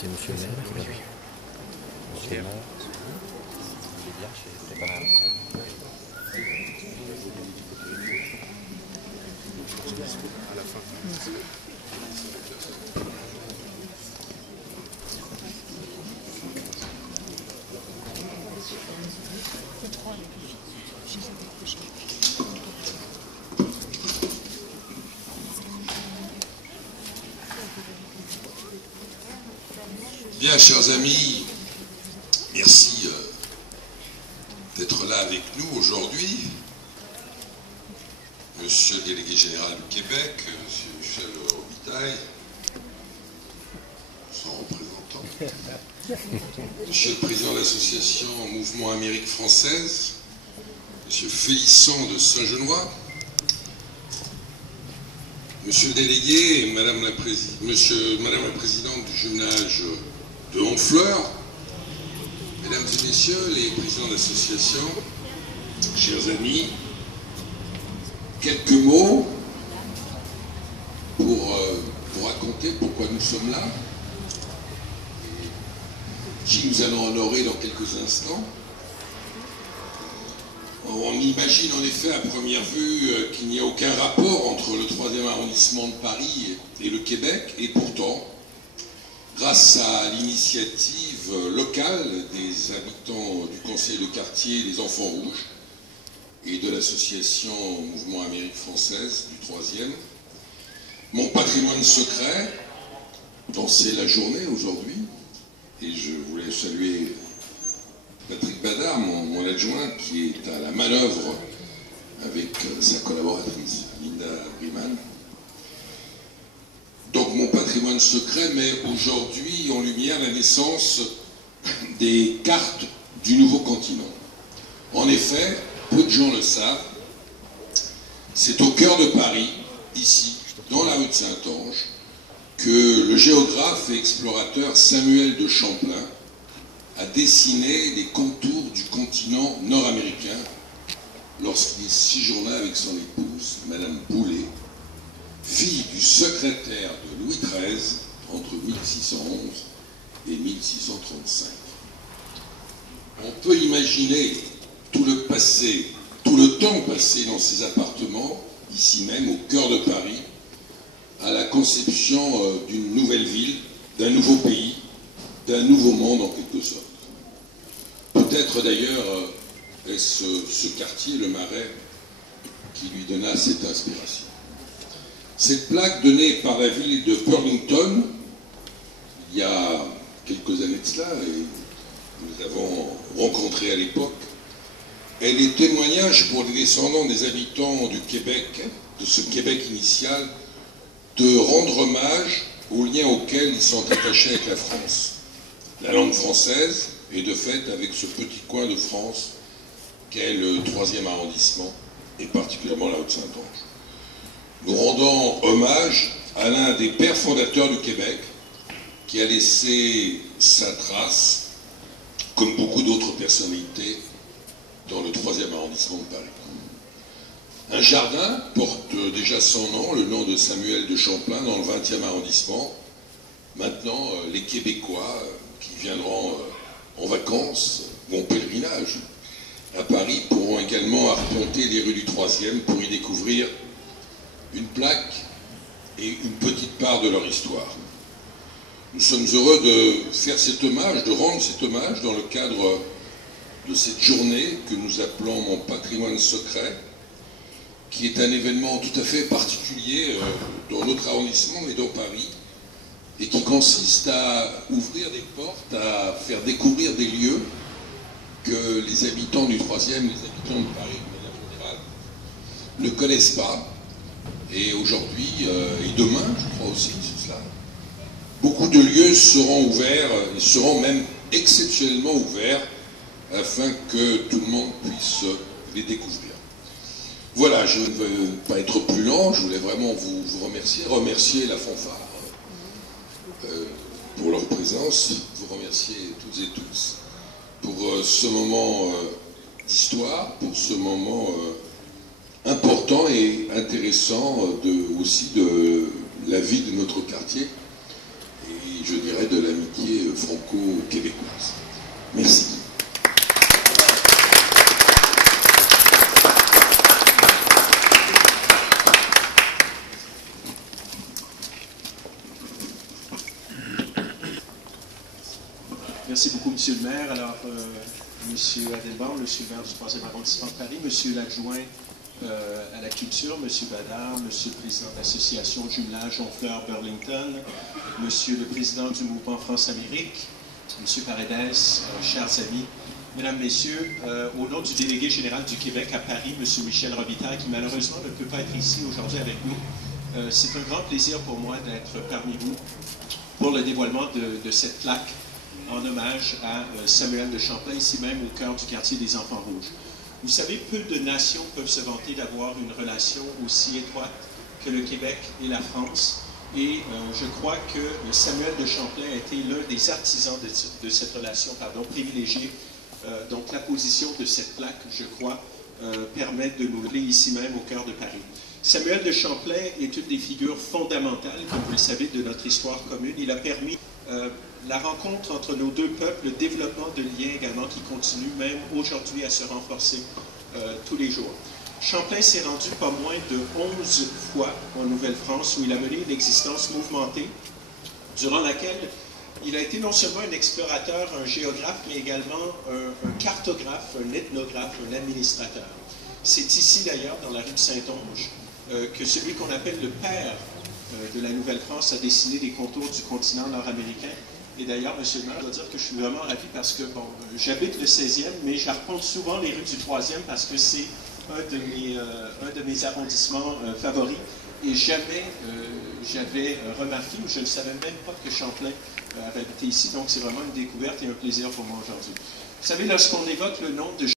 c'est monsieur le maire. Monsieur le maire. C'est pas mal. À la fin. Bien, chers amis, merci d'être là avec nous aujourd'hui. Monsieur le délégué général du Québec, monsieur Michel Robitaille, son représentant, monsieur le président de l'association Mouvement Amérique Française, monsieur Félisson de Saint-Genois, monsieur le délégué et madame la présidente du jumelage de Honfleur, mesdames et messieurs les présidents d'association, chers amis, quelques mots pour raconter pourquoi nous sommes là, qui nous allons honorer dans quelques instants. On imagine en effet à première vue qu'il n'y a aucun rapport entre le 3e arrondissement de Paris et le Québec, et pourtant, grâce à l'initiative locale des habitants du conseil de quartier des Enfants Rouges et de l'association Mouvement Amérique Française du 3e, mon patrimoine secret, dont c'est la journée aujourd'hui, et je voulais saluer Patrick Badard, mon adjoint, qui est à la manœuvre avec sa collaboratrice, Linda Briman. Donc mon patrimoine secret met aujourd'hui en lumière la naissance des cartes du nouveau continent. En effet, peu de gens le savent, c'est au cœur de Paris, ici, dans la rue de Saint-Ange, que le géographe et explorateur Samuel de Champlain a dessiné les contours du continent nord-américain lorsqu'il séjourna avec son épouse, Madame Boulet, fille du secrétaire de Louis XIII entre 1611 et 1635. On peut imaginer tout le passé, tout le temps passé dans ces appartements, ici même, au cœur de Paris, à la conception d'une nouvelle ville, d'un nouveau pays, d'un nouveau monde en quelque sorte. Peut-être d'ailleurs est-ce ce quartier, le Marais, qui lui donna cette inspiration. Cette plaque donnée par la ville de Burlington, il y a quelques années de cela, et nous avons rencontré à l'époque, elle est témoignage pour les descendants des habitants du Québec, de ce Québec initial, de rendre hommage aux liens auxquels ils sont attachés avec la France. La langue française, et de fait avec ce petit coin de France qu'est le 3e arrondissement, et particulièrement la Haute-Saint-Ange. Nous rendons hommage à l'un des pères fondateurs du Québec, qui a laissé sa trace, comme beaucoup d'autres personnalités, dans le 3e arrondissement de Paris. Un jardin porte déjà son nom, le nom de Samuel de Champlain, dans le 20e arrondissement. Maintenant, les Québécois qui viendront en vacances ou en pèlerinage à Paris pourront également arpenter les rues du 3e pour y découvrir une plaque et une petite part de leur histoire. Nous sommes heureux de faire cet hommage, de rendre cet hommage dans le cadre de cette journée que nous appelons mon patrimoine secret, qui est un événement tout à fait particulier dans notre arrondissement et dans Paris, et qui consiste à ouvrir des portes, à faire découvrir des lieux que les habitants du 3e, les habitants de Paris de manière générale, ne connaissent pas. Et aujourd'hui, et demain, je crois aussi, c'est cela, beaucoup de lieux seront ouverts, et seront même exceptionnellement ouverts, afin que tout le monde puisse les découvrir. Voilà, je ne veux pas être plus lent, je voulais vraiment vous remercier la fanfare pour leur présence, vous remercier toutes et tous pour ce moment d'histoire, pour ce moment important et intéressant aussi de la vie de notre quartier. Et je dirais, de l'amitié franco-québécoise. Merci. Merci beaucoup, Monsieur le maire. Alors, Monsieur Adelbaum, Monsieur le maire du 3e arrondissement de Paris, Monsieur l'adjoint à la culture, Monsieur Badard, Monsieur le président de l'association Jumelage Honfleur Burlington, Monsieur le président du mouvement France-Amérique, Monsieur Paredes, chers amis, Mesdames, Messieurs, au nom du délégué général du Québec à Paris, Monsieur Michel Robitaille, qui malheureusement ne peut pas être ici aujourd'hui avec nous, c'est un grand plaisir pour moi d'être parmi vous pour le dévoilement de cette plaque en hommage à Samuel de Champlain, ici même au cœur du quartier des Enfants Rouges. Vous savez, peu de nations peuvent se vanter d'avoir une relation aussi étroite que le Québec et la France. Et je crois que Samuel de Champlain a été l'un des artisans de cette relation privilégiée. Donc la position de cette plaque, je crois, permet de nous lier ici même au cœur de Paris. Samuel de Champlain est une des figures fondamentales, comme vous le savez, de notre histoire commune. Il a permis la rencontre entre nos deux peuples, le développement de liens également qui continuent même aujourd'hui à se renforcer tous les jours. Champlain s'est rendu pas moins de 11 fois en Nouvelle-France où il a mené une existence mouvementée durant laquelle il a été non seulement un explorateur, un géographe, mais également un cartographe, un ethnographe, un administrateur. C'est ici d'ailleurs, dans la rue de Saint-Onge, que celui qu'on appelle le père de la Nouvelle-France a dessiné les contours du continent nord-américain. Et d'ailleurs, monsieur le maire, je dois dire que je suis vraiment ravi parce que, bon, j'habite le 16e, mais j'arpente souvent les rues du 3e parce que c'est un de mes arrondissements favoris. Et jamais j'avais remarqué, ou je ne savais même pas que Champlain avait habité ici. Donc, c'est vraiment une découverte et un plaisir pour moi aujourd'hui. Vous savez, lorsqu'on évoque le nom de